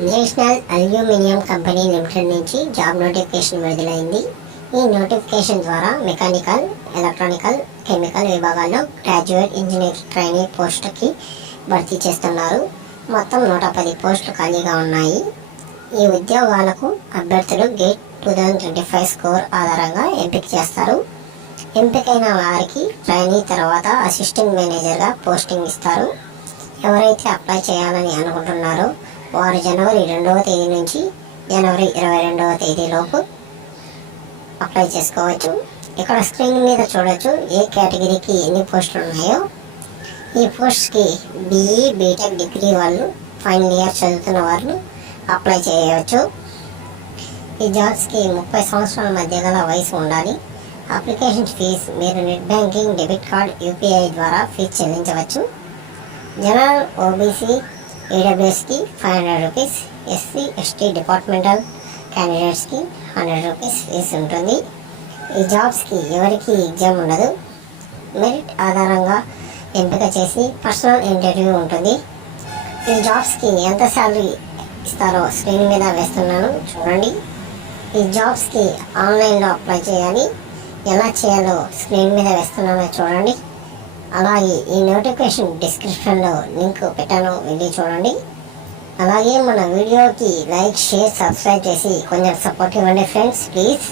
National aluminium company limited నుంచి job notification విడుదలైంది. ఈ నోటిఫికేషన్ ద్వారా మెకానికల్, ఎలక్ట్రానికల్, కెమికల్ విభాగాల్లో గ్రాడ్యుయేట్ ఇంజనీర్ ట్రైనీ పోస్టుకి భర్తీ చేస్తున్నారు. మొత్తం 110 పోస్టులు ఖాళీగా ఉన్నాయి. ఈ ఉద్యోగాలకు అభ్యర్థులు గేట్ 2025 స్కోర్ ఆధారంగా ఎంపిక చేస్తారు. ఎంపికైన వారికి ట్రైనీ తర్వాత అసిస్టెంట్ మేనేజర్గా పోస్టింగ్ ఇస్తారు. ఎవరైతే అప్లై చేయాలని అనుకుంటున్నారో వారు జనవరి 2వ తేదీ నుంచి జనవరి 22వ తేదీలోపు అప్లై చేసుకోవచ్చు. ఇక్కడ స్క్రీన్ మీద చూడొచ్చు ఏ కేటగిరీకి ఎన్ని పోస్టులు ఉన్నాయో. ఈ పోస్ట్కి బీఈ, బీటెక్ డిగ్రీ వాళ్ళు, ఫైనల్ ఇయర్ చదువుతున్న వాళ్ళు అప్లై చేయవచ్చు. ఈ జాబ్స్కి 30 సంవత్సరాల మధ్య గల వయసు ఉండాలి. అప్లికేషన్ ఫీజు మీరు net banking, debit card, UPI ద్వారా ఫీజు చెల్లించవచ్చు. జనరల్, ఓబీసీ, ఈడబ్ల్యూఎస్కి 500 రూపీస్, ఎస్సీ, ఎస్టీ డిపార్ట్మెంటల్ క్యాండిడేట్స్కి 100 రూపీస్ ఫీజు ఉంటుంది. ఈ జాబ్స్కి ఎవరికి ఎగ్జామ్ ఉండదు. మెరిట్ ఆధారంగా ఎంపిక చేసి పర్సనల్ ఇంటర్వ్యూ ఉంటుంది. ఈ జాబ్స్కి ఎంత శాలరీ ఇస్తారో స్క్రీన్ మీద వేస్తున్నాను, చూడండి. ఈ జాబ్స్కి ఆన్లైన్లో అప్లై చేయాలి. ఎలా చేయాలో స్క్రీన్ మీద వేస్తున్నానో చూడండి. అలాగే ఈ నోటిఫికేషన్ డిస్క్రిప్షన్లో లింక్ పెట్టాను, వెళ్ళి చూడండి. అలాగే మన వీడియోకి లైక్, షేర్, సబ్స్క్రైబ్ చేసి కొంచెం సపోర్ట్ ఇవ్వండి ఫ్రెండ్స్, ప్లీజ్.